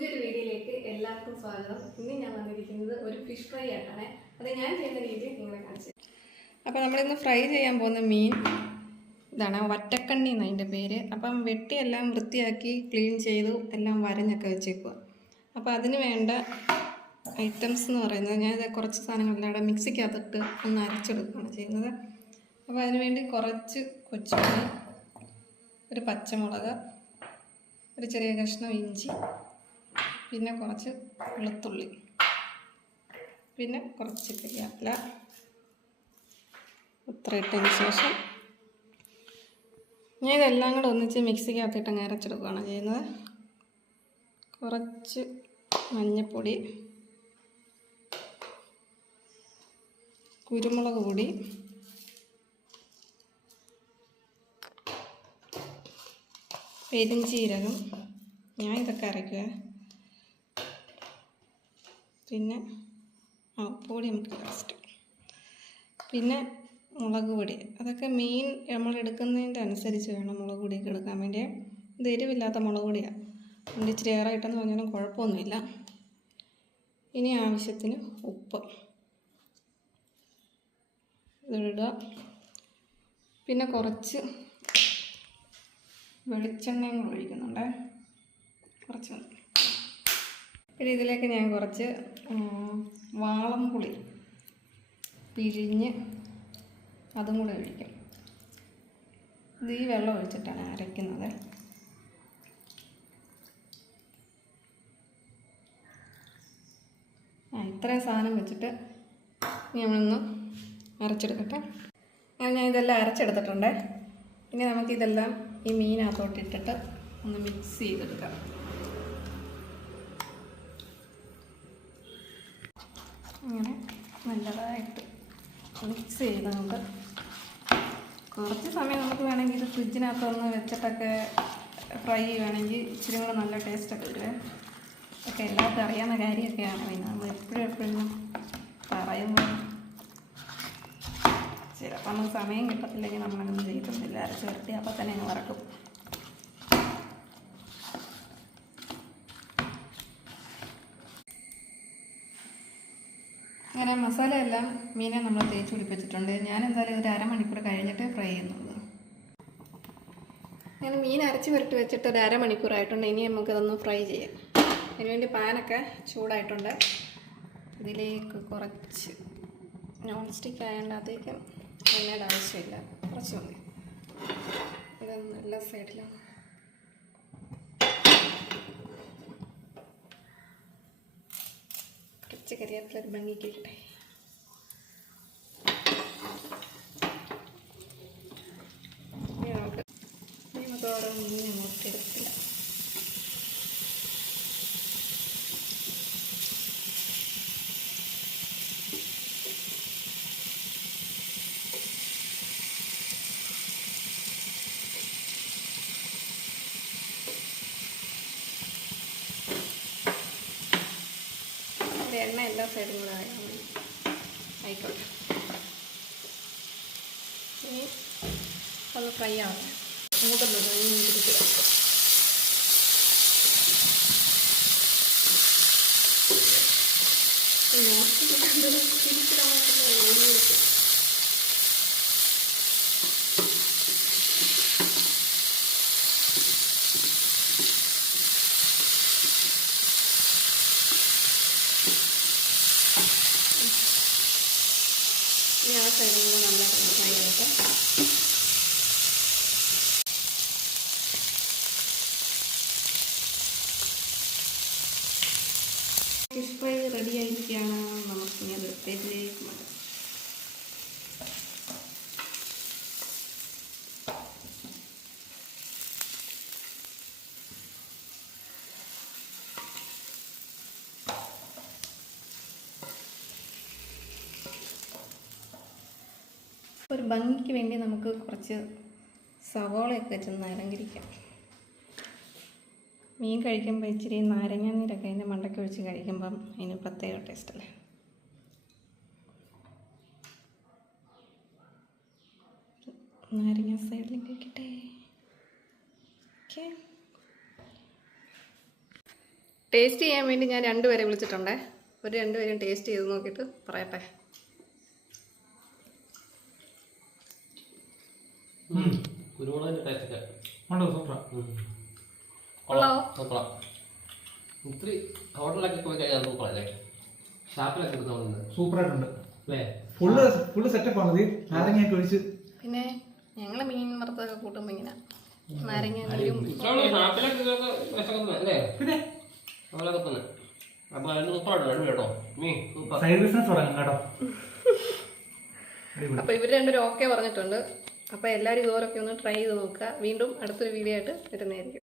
പുതിയൊരു വീഡിയോയിലേക്ക് എല്ലാവർക്കും സ്വാഗതം. ഇന്ന് ഞാൻ വന്നിരിക്കുന്നത് ഒരു ഫിഷ് ഫ്രൈ ആയിട്ടാണ്. അത് ഞാൻ ചെയ്യുന്ന രീതി നിങ്ങളെ കാണിച്ചു. അപ്പോൾ നമ്മളിന്ന് ഫ്രൈ ചെയ്യാൻ പോകുന്ന മീൻ ഇതാണ്, വറ്റക്കണ്ണി എന്നാണ് അതിൻ്റെ പേര്. അപ്പം വെട്ടിയെല്ലാം വൃത്തിയാക്കി ക്ലീൻ ചെയ്തു എല്ലാം വരഞ്ഞൊക്കെ വെച്ചേക്കുക. അപ്പോൾ അതിന് വേണ്ട ഐറ്റംസ് എന്ന് പറയുന്നത്, ഞാനിത് കുറച്ച് സാധനങ്ങളെല്ലാം ഇവിടെ മിക്സിക്കകത്തിട്ട് ഒന്ന് അരച്ചെടുക്കുകയാണ് ചെയ്യുന്നത്. അപ്പോൾ അതിനുവേണ്ടി കുറച്ച് കൊച്ചുള്ളി, ഒരു പച്ചമുളക്, ഒരു ചെറിയ കഷ്ണം ഇഞ്ചി, പിന്നെ കുറച്ച് വെളുത്തുള്ളി, പിന്നെ കുറച്ച് കരിയാപ്പില. ഇത്ര ഇട്ടതിന് ശേഷം ഞാൻ ഇതെല്ലാം കൂടെ ഒന്നിച്ച് മിക്സിക്കകത്തിട്ട് അങ്ങ് അരച്ചെടുക്കുകയാണ് ചെയ്യുന്നത്. കുറച്ച് മഞ്ഞൾപ്പൊടി, കുരുമുളക് പൊടി, പെരുംജീരകം, ഞാൻ ഇതൊക്കെ അരയ്ക്കുക. പിന്നെ പൊടി നമുക്ക് ലാസ്റ്റ്, പിന്നെ മുളക് പൊടി. അതൊക്കെ മീൻ നമ്മൾ എടുക്കുന്നതിൻ്റെ അനുസരിച്ച് വേണം മുളക് പൊടിയൊക്കെ എടുക്കാൻ വേണ്ടി. ഇത് എരിവില്ലാത്ത മുളക് പൊടിയാണ്, അതുകൊണ്ട് ഇച്ചിരി ഏറായിട്ടെന്ന് പറഞ്ഞാലും കുഴപ്പമൊന്നുമില്ല. ഇനി ആവശ്യത്തിന് ഉപ്പ് ഇതിടുക. പിന്നെ കുറച്ച് വെളിച്ചെണ്ണയും കൂടെ ഒഴിക്കുന്നുണ്ട്, കുറച്ച്. പിന്നെ ഇതിലേക്ക് ഞാൻ കുറച്ച് വാളംപുളി പിഴിഞ്ഞ് അതും കൂടെ ഒഴിക്കും. ഇത് ഈ വെള്ളം ഒഴിച്ചിട്ടാണ് അരയ്ക്കുന്നത്. ഇത്രയും സാധനം വെച്ചിട്ട് നമ്മളൊന്ന് അരച്ചെടുക്കട്ടെ. ഞാൻ ഇതെല്ലാം അരച്ചെടുത്തിട്ടുണ്ട്. ഇനി നമുക്കിതെല്ലാം ഈ മീനകത്തോട്ടിട്ടിട്ട് ഒന്ന് മിക്സ് ചെയ്തെടുക്കാം. അങ്ങനെ നല്ലതായിട്ട് മിക്സ് ചെയ്തുകൊണ്ട് കുറച്ച് സമയം നമുക്ക് വേണമെങ്കിൽ ഇത് ഫ്രിഡ്ജിനകത്തൊന്ന് വെച്ചിട്ടൊക്കെ ഫ്രൈ ചെയ്യുകയാണെങ്കിൽ ഇച്ചിരി കൂടെ നല്ല ടേസ്റ്റൊക്കെ വരുവേ. ഒക്കെ എല്ലാവർക്കും അറിയാവുന്ന കാര്യമൊക്കെയാണ്. പിന്നെ നമ്മൾ എപ്പോഴും പറയുമ്പോൾ ചിലപ്പോൾ നമുക്ക് സമയം കിട്ടത്തില്ലെങ്കിൽ നമ്മളങ്ങനെ ചെയ്തിട്ടില്ല. അരച്ച് വരട്ടി അപ്പോൾ തന്നെ അങ്ങ് വറക്കും. അങ്ങനെ മസാലയെല്ലാം മീനെ നമ്മൾ തേച്ച് പിടിപ്പിച്ചിട്ടുണ്ട്. ഞാൻ എന്തായാലും ഒരു അരമണിക്കൂർ കഴിഞ്ഞിട്ട് ഫ്രൈ ചെയ്യുന്നുള്ളൂ. ഞാൻ മീൻ അരച്ച് വരട്ടി വെച്ചിട്ട് ഒരു അരമണിക്കൂറായിട്ടുണ്ട്. ഇനി നമുക്കിതൊന്ന് ഫ്രൈ ചെയ്യാം. അതിനുവേണ്ടി പാനൊക്കെ ചൂടായിട്ടുണ്ട്. ഇതിലേക്ക് കുറച്ച് നോൺ സ്റ്റിക്ക് ആയതിനകത്തേക്കും എണ്ണയുടെ ആവശ്യമില്ല, കുറച്ച് മതി. ഇതൊന്ന് എല്ലാ സൈഡിലാണ്. കുറച്ച് കരിയാപ്പില ഒരു ഭംഗിക്ക് ഇട്ടേ. ഇനി നമുക്ക് ഓരോ മീൻ മുട്ടെടുത്തില്ല. എണ്ണ എല്ലാ സൈഡും കൂടെ ആയിക്കോട്ടെ. ഇനി ഒന്ന് ഫ്രൈ ആവണം. മൂട്ടുന്നത് തിരിക്കുക. ആ സൈഡിൽ കൂടെ നല്ല ഫ്രൈ ആയിട്ട് ഫിഷ് ഫ്രൈ റെഡി ആയിരിക്കുകയാണ്. നമുക്കിനി അത് പ്ലേറ്റിലേക്ക് മാറ്റാം. ഒരു ഭംഗിക്ക് വേണ്ടി നമുക്ക് കുറച്ച് സവോളയൊക്കെ വെച്ചൊന്ന് അലങ്കരിക്കാം. മീൻ കഴിക്കുമ്പോൾ ഇച്ചിരി നാരങ്ങ നീരൊക്കെ അതിൻ്റെ മണ്ടയ്ക്ക് ഒഴിച്ച് കഴിക്കുമ്പം അതിന് പ്രത്യേക ടേസ്റ്റല്ലേ. നാരങ്ങ സൈഡിലേക്ക് ഇട്ടേ. ഓക്കെ, ടേസ്റ്റ് ചെയ്യാൻ വേണ്ടി ഞാൻ രണ്ടുപേരെ വിളിച്ചിട്ടുണ്ടേ. ഒരു രണ്ടുപേരും ടേസ്റ്റ് ചെയ്ത് നോക്കിയിട്ട് പറയട്ടെ. കുരുമുളകിന്റെ ടേസ്റ്റ് ഇത്തിരി ഹോട്ടലിലൊക്കെ പോയി കഴിഞ്ഞാൽ സൂപ്പറല്ലേ? ഷാപ്പിലൊക്കെ കിട്ടുന്നത് സൂപ്പറായിട്ടുണ്ട് അല്ലേ? ഫുള്ള് സെറ്റപ്പ് ആണ്. നാരങ്ങയൊക്കെ ഒഴിച്ച് പിന്നെ ഞങ്ങള് മീൻ വറുത്തൊക്കെ കൂട്ടുമ്പോ ഇങ്ങനെ നാരങ്ങ നീരും ഷാപ്പിലൊക്കെ അല്ലേ? പിന്നെ അവളൊക്കെ തന്നെ. അപ്പൊ അതിന് സൂപ്പറായിട്ട് കേട്ടോ മീൻ സൂപ്പർ. സൈഡ് ബിസിനസ് തുടങ്ങാം കേട്ടോ. അപ്പൊ ഇവര് രണ്ടുപേരും ഓക്കെ പറഞ്ഞിട്ടുണ്ട്. അപ്പൊ എല്ലാവരും ഇതുപോലൊക്കെ ഒന്ന് ട്രൈ ചെയ്ത് നോക്കുക. വീണ്ടും അടുത്തൊരു വീഡിയോ ആയിട്ട് വരുന്നതായിരിക്കും.